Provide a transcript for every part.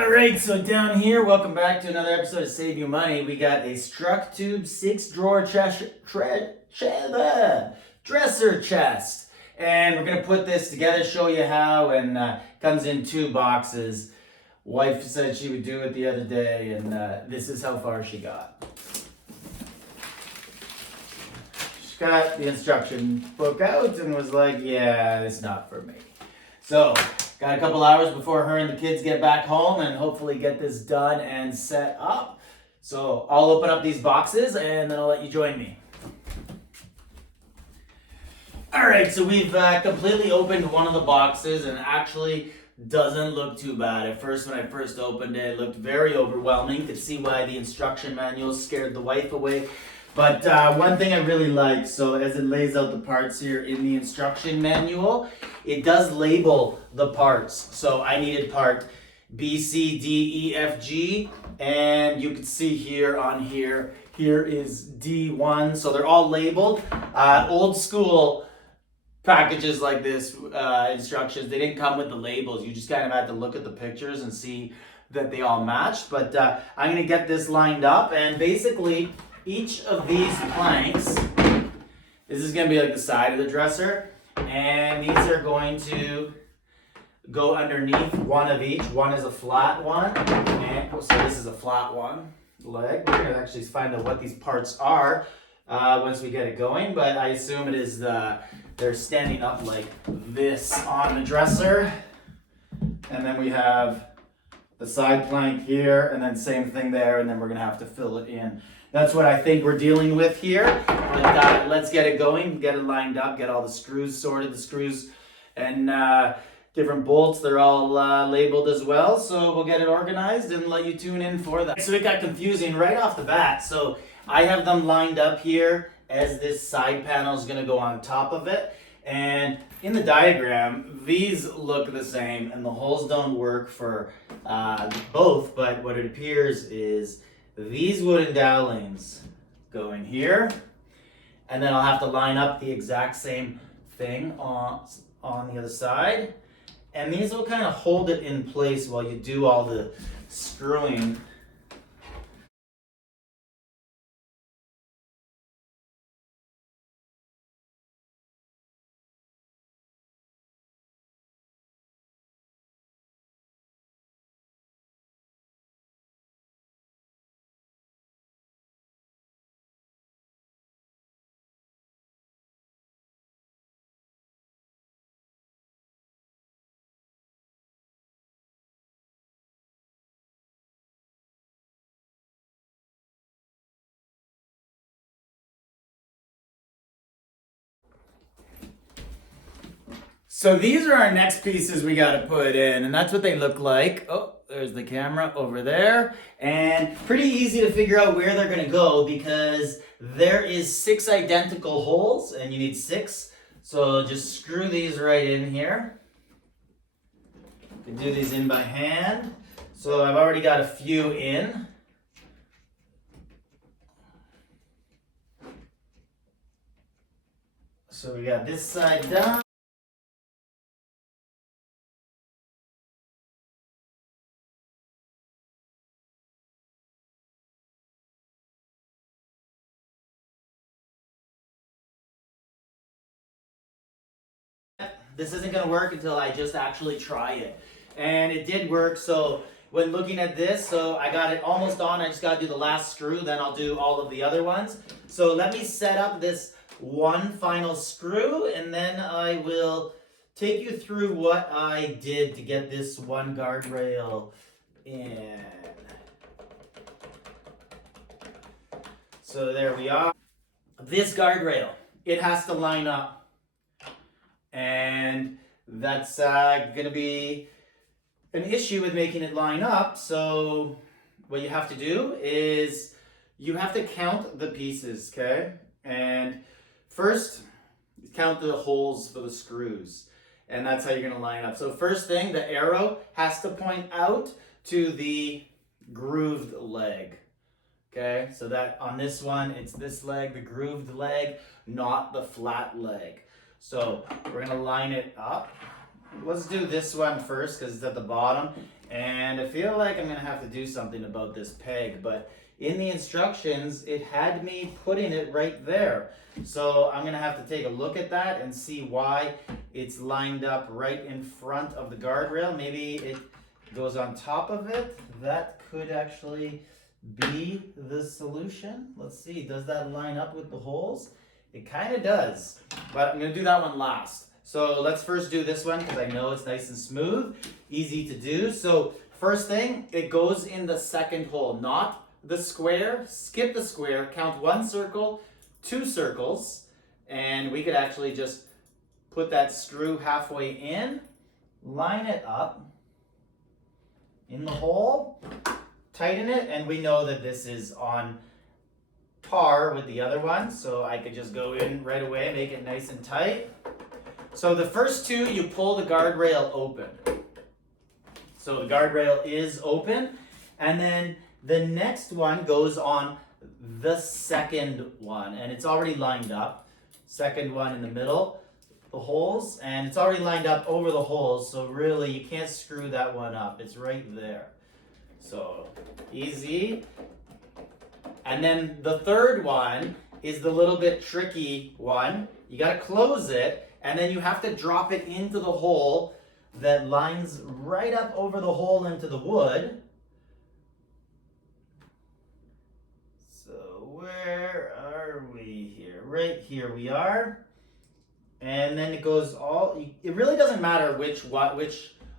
Alright, so down here, welcome back to another episode of Save You Money. We got a Structube 6-drawer dresser chest. And we're going to put this together, show you how, and comes in 2 boxes. Wife said she would do it the other day, and this is how far she got. She got the instruction book out and was like, yeah, it's not for me. So, got a couple hours before her and the kids get back home and hopefully get this done and set up. So I'll open up these boxes and then I'll let you join me. Alright, so we've completely opened one of the boxes and actually doesn't look too bad. At first, when I first opened it, it looked very overwhelming. You could see why the instruction manual scared the wife away. But one thing I really like, so as it lays out the parts here in the instruction manual, it does label the parts. So I needed part B, C, D, E, F, G, and you can see here on here is D1. So they're all labeled. Old school packages like this, instructions, they didn't come with the labels. You just kind of had to look at the pictures and see that they all matched. But I'm going to get this lined up, and basically each of these planks, this is going to be like the side of the dresser, and these are going to go underneath one of each. One is a flat one, and so this is a flat one leg. We're going to actually find out what these parts are once we get it going, but I assume it is they're standing up like this on the dresser, and then we have the side plank here, and then same thing there, and then we're going to have to fill it in. That's what I think we're dealing with here. But let's get it going, get it lined up, get all the screws sorted, the screws and different bolts, they're all labeled as well. So we'll get it organized and let you tune in for that. So it got confusing right off the bat. So I have them lined up here as this side panel is going to go on top of it. And in the diagram, these look the same and the holes don't work for both, but what it appears is these wooden dowlings go in here, and then I'll have to line up the exact same thing on the other side, and these will kind of hold it in place while you do all the screwing. So these are our next pieces we got to put in, and that's what they look like. Oh, there's the camera over there. And pretty easy to figure out where they're going to go because there is 6 identical holes, and you need 6. So just screw these right in here. You can do these in by hand. So I've already got a few in. So we got this side done. This isn't going to work until I just actually try it. And it did work, so when looking at this, so I got it almost on, I just got to do the last screw, then I'll do all of the other ones. So let me set up this one final screw, and then I will take you through what I did to get this one guardrail in. So there we are. This guardrail, it has to line up. And that's going to be an issue with making it line up. So what you have to do is you have to count the pieces, okay? And first, count the holes for the screws. And that's how you're going to line up. So first thing, the arrow has to point out to the grooved leg. Okay, so that on this one, it's this leg, the grooved leg, not the flat leg. So we're going to line it up. Let's do this one first because it's at the bottom. And I feel like I'm gonna have to do something about this peg, but in the instructions, it had me putting it right there. So I'm gonna have to take a look at that and see why it's lined up right in front of the guardrail. Maybe it goes on top of it. That could actually be the solution. Let's see, does that line up with the holes? It kind of does, but I'm gonna do that one last. So let's first do this one because I know it's nice and smooth, easy to do. So first thing, it goes in the second hole, not the square. Skip the square, count 1 circle, 2 circles, and we could actually just put that screw halfway in, line it up in the hole, tighten it, and we know that this is on par with the other one, so I could just go in right away, make it nice and tight. So the first two, you pull the guardrail open. So the guardrail is open, and then the next one goes on the second one, and it's already lined up. Second one in the middle, the holes, and it's already lined up over the holes, so really you can't screw that one up. It's right there. So easy. And then the third one is the little bit tricky one. You gotta close it, and then you have to drop it into the hole that lines right up over the hole into the wood. So where are we here? Right here we are. And then it goes it really doesn't matter which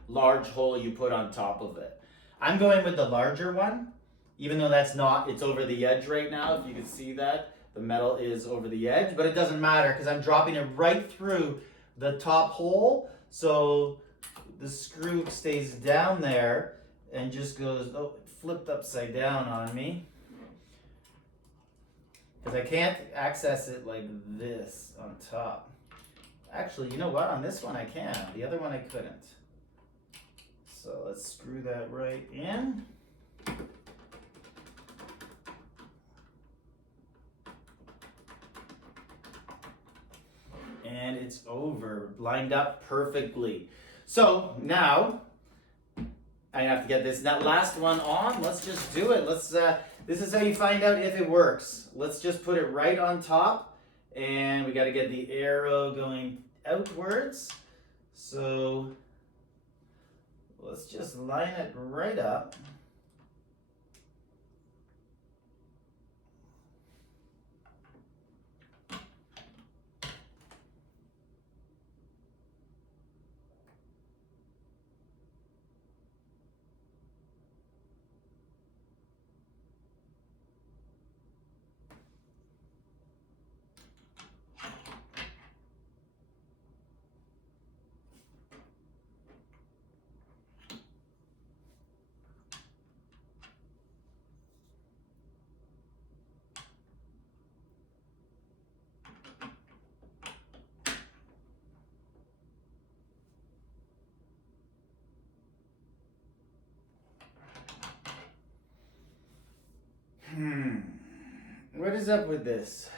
large hole you put on top of it. I'm going with the larger one, even though it's over the edge right now. If you can see that, the metal is over the edge, but it doesn't matter because I'm dropping it right through the top hole. So the screw stays down there and just goes, oh, it flipped upside down on me. Because I can't access it like this on top. Actually, you know what? On this one I can. The other one I couldn't. So let's screw that right in. And it's over, lined up perfectly. So now I have to get that last one on. Let's just do it. This is how you find out if it works. Let's just put it right on top, and we got to get the arrow going outwards. So let's just line it right up. What is up with this?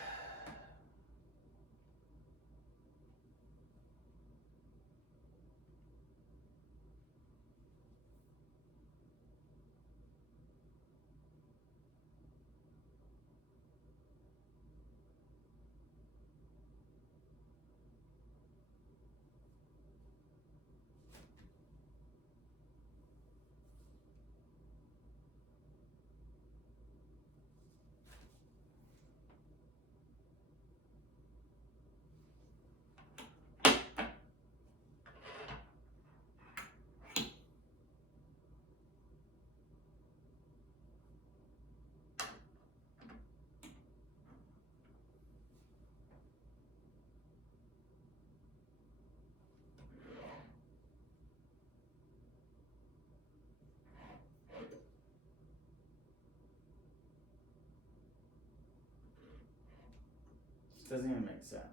Doesn't even make sense.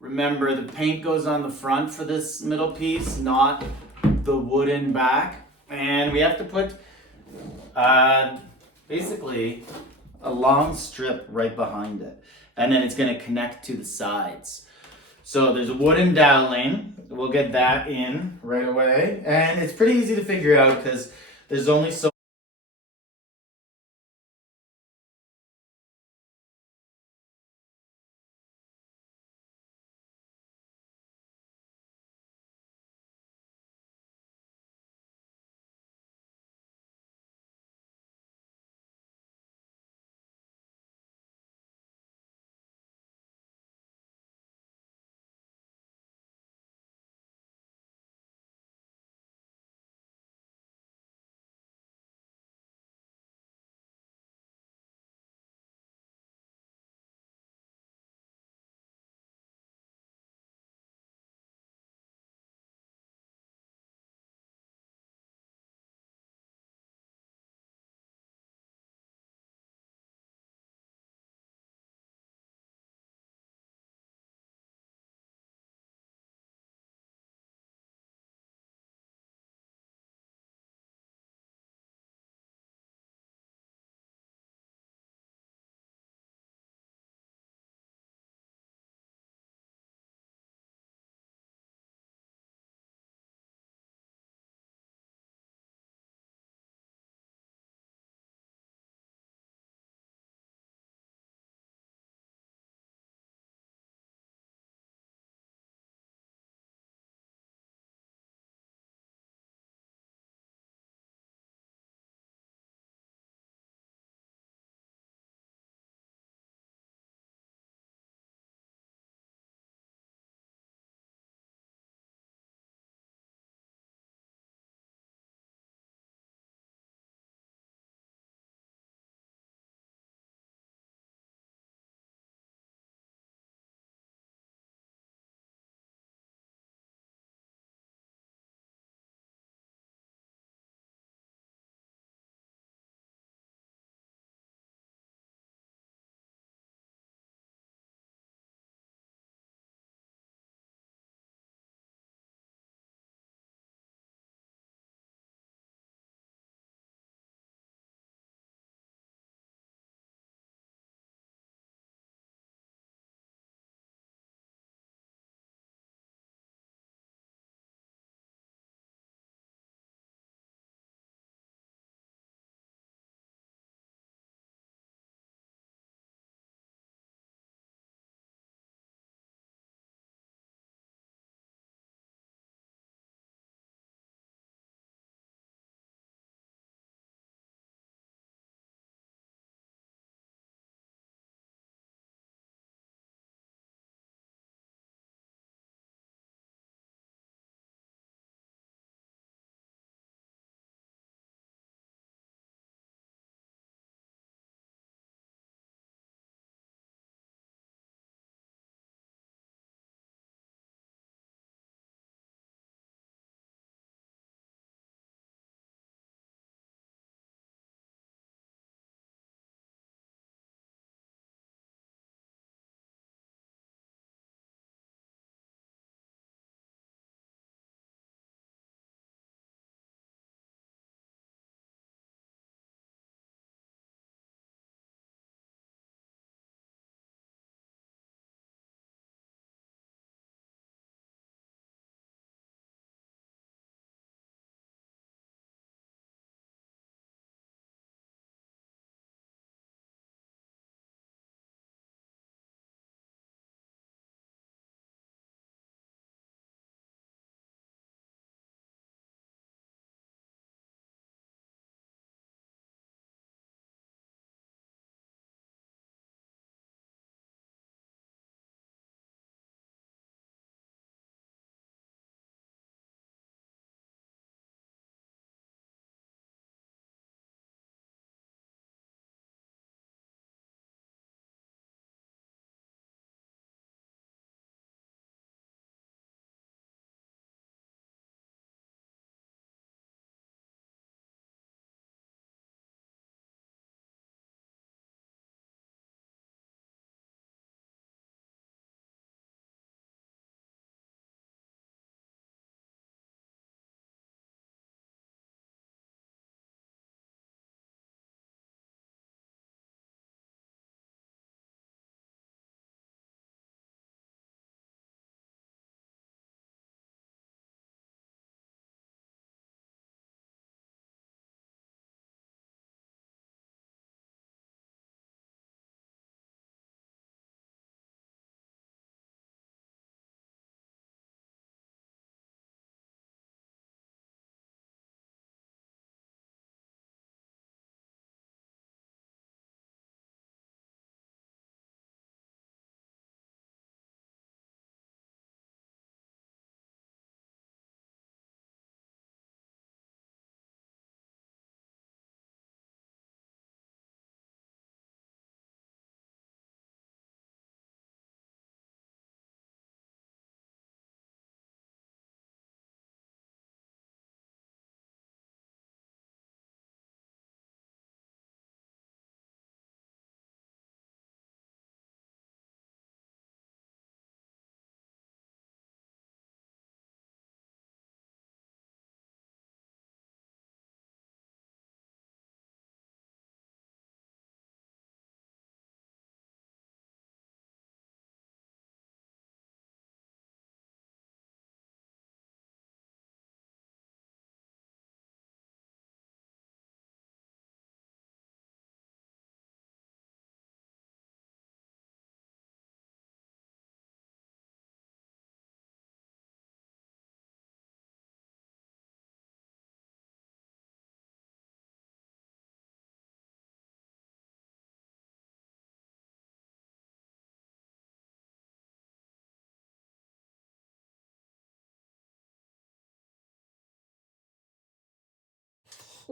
Remember, the paint goes on the front for this middle piece, not the wooden back. And we have to put basically a long strip right behind it. And then it's going to connect to the sides. So there's a wooden doweling. We'll get that in right away. And it's pretty easy to figure out because there's only so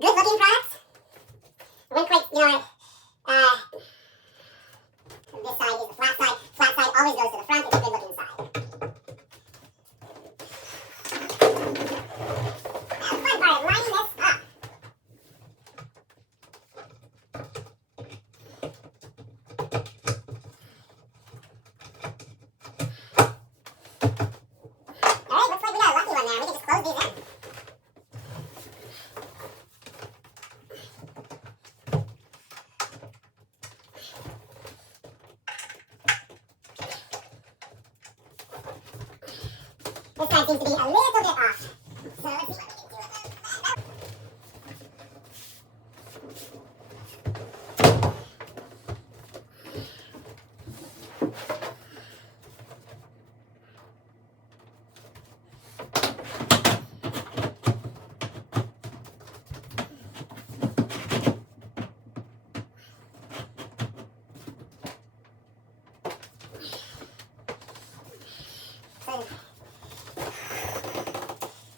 good looking product. I wouldn't quite, this side is the flat side. Flat side always goes to the front. It's a good looking side. Now the fun part is lining this up. Alright, looks like we got a lucky one there. We can just close these in. This side seems to be a little bit off. So let's see what we can do with this.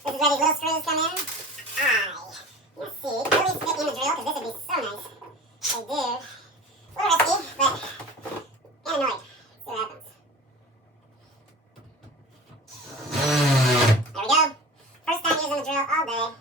This is where these little screws come in. Let's see. Will these fit in the drill? Because this would be so nice. They do. A little risky, but and annoyed. See what happens. There we go. First time using the drill all day.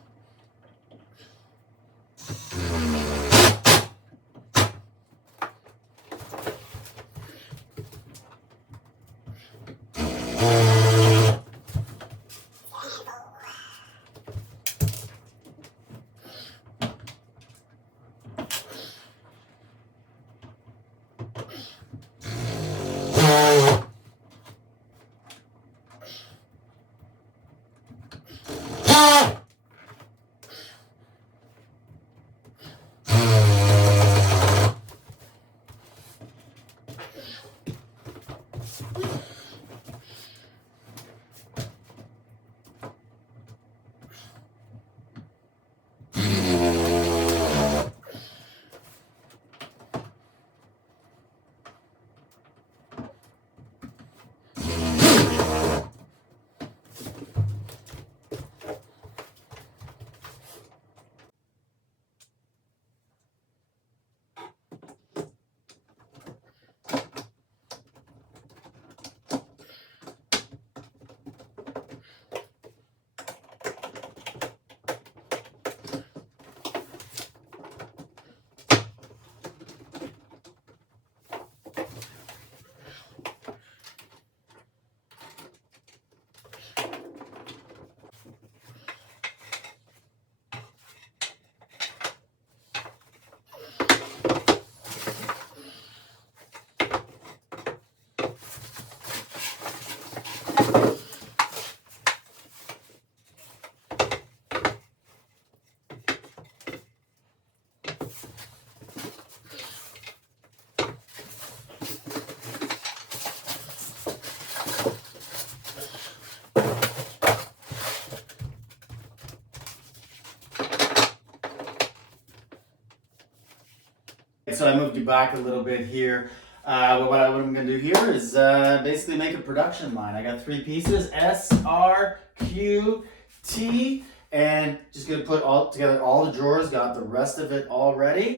So I moved you back a little bit here. What I'm going to do here is basically make a production line. I got 3 pieces, S, R, Q, T, and just going to put all together all the drawers, got the rest of it all ready.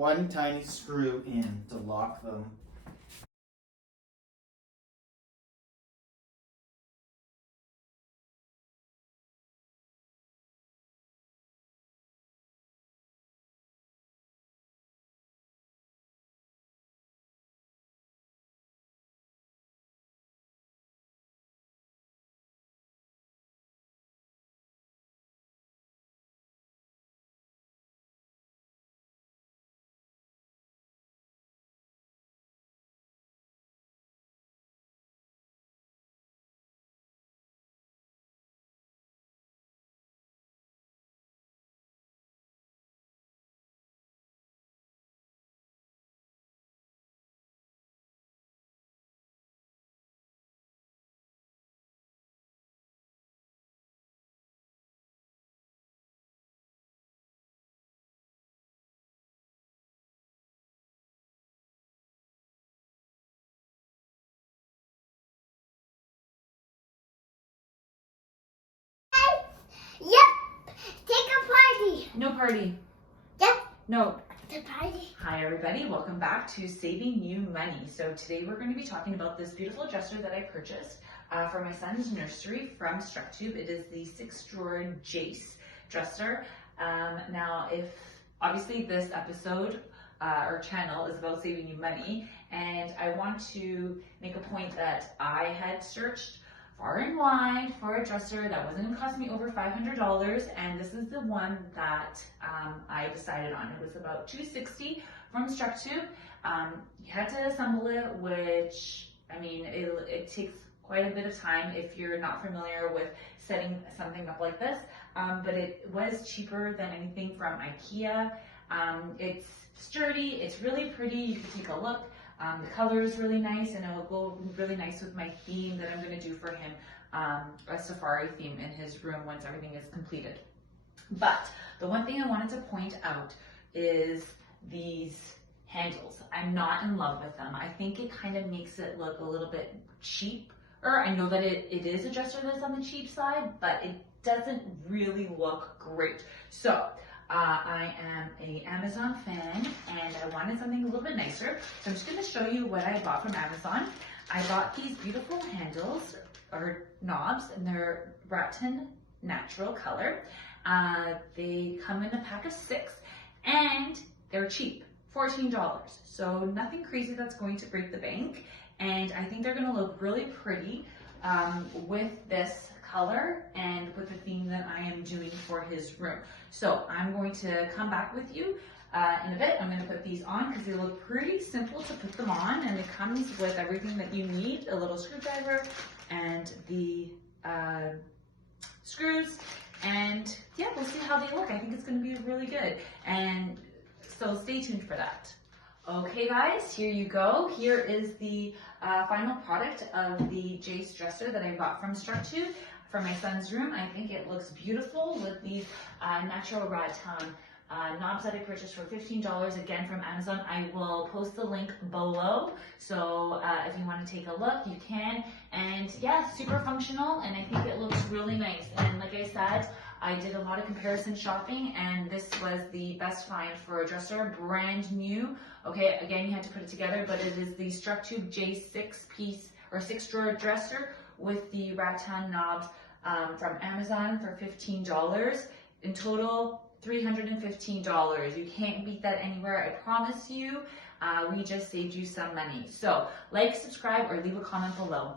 one tiny screw in to lock them. Yep. Take a party. No party. Yep. No. The party. Hi everybody, welcome back to Saving You Money. So today we're going to be talking about this beautiful dresser that I purchased for my son's nursery from Structube. It is the 6-drawer JACE dresser. Now, if obviously this episode or channel is about saving you money, and I want to make a point that I had searched far and wide for a dresser that wasn't going to cost me over $500, and this is the one that I decided on. It was about $260 from Structube. You had to assemble it, which, I mean, it takes quite a bit of time if you're not familiar with setting something up like this, but it was cheaper than anything from IKEA. It's sturdy, it's really pretty, you can take a look. The color is really nice, and it will go really nice with my theme that I'm going to do for him, a safari theme in his room once everything is completed. But the one thing I wanted to point out is these handles. I'm not in love with them. I think it kind of makes it look a little bit cheap. I know that it is a dresser that's on the cheap side, but it doesn't really look great. So I am an Amazon fan, and I wanted something a little bit nicer. So I'm just going to show you what I bought from Amazon. I bought these beautiful handles or knobs, and they're Rattan natural color. They come in a pack of 6, and they're cheap, $14. So nothing crazy that's going to break the bank. And I think they're going to look really pretty with this color and with the theme that I am doing for his room. So I'm going to come back with you in a bit. I'm going to put these on because they look pretty simple to put them on, and it comes with everything that you need, a little screwdriver and the screws, and yeah, we'll see how they look. I think it's going to be really good, and so stay tuned for that. Okay guys, here you go. Here is the final product of the JACE dresser that I bought from Structube for my son's room. I think it looks beautiful with these natural rattan knobs that I purchased for $15, again from Amazon. I will post the link below, so if you want to take a look, you can. And yeah, super functional, and I think it looks really nice. And like I said, I did a lot of comparison shopping, and this was the best find for a dresser, brand new. Okay, again, you had to put it together, but it is the Structube JACE 6-piece or 6-drawer dresser with the rattan knobs from Amazon for $15. In total, $315. You can't beat that anywhere, I promise you. We just saved you some money. So like, subscribe, or leave a comment below.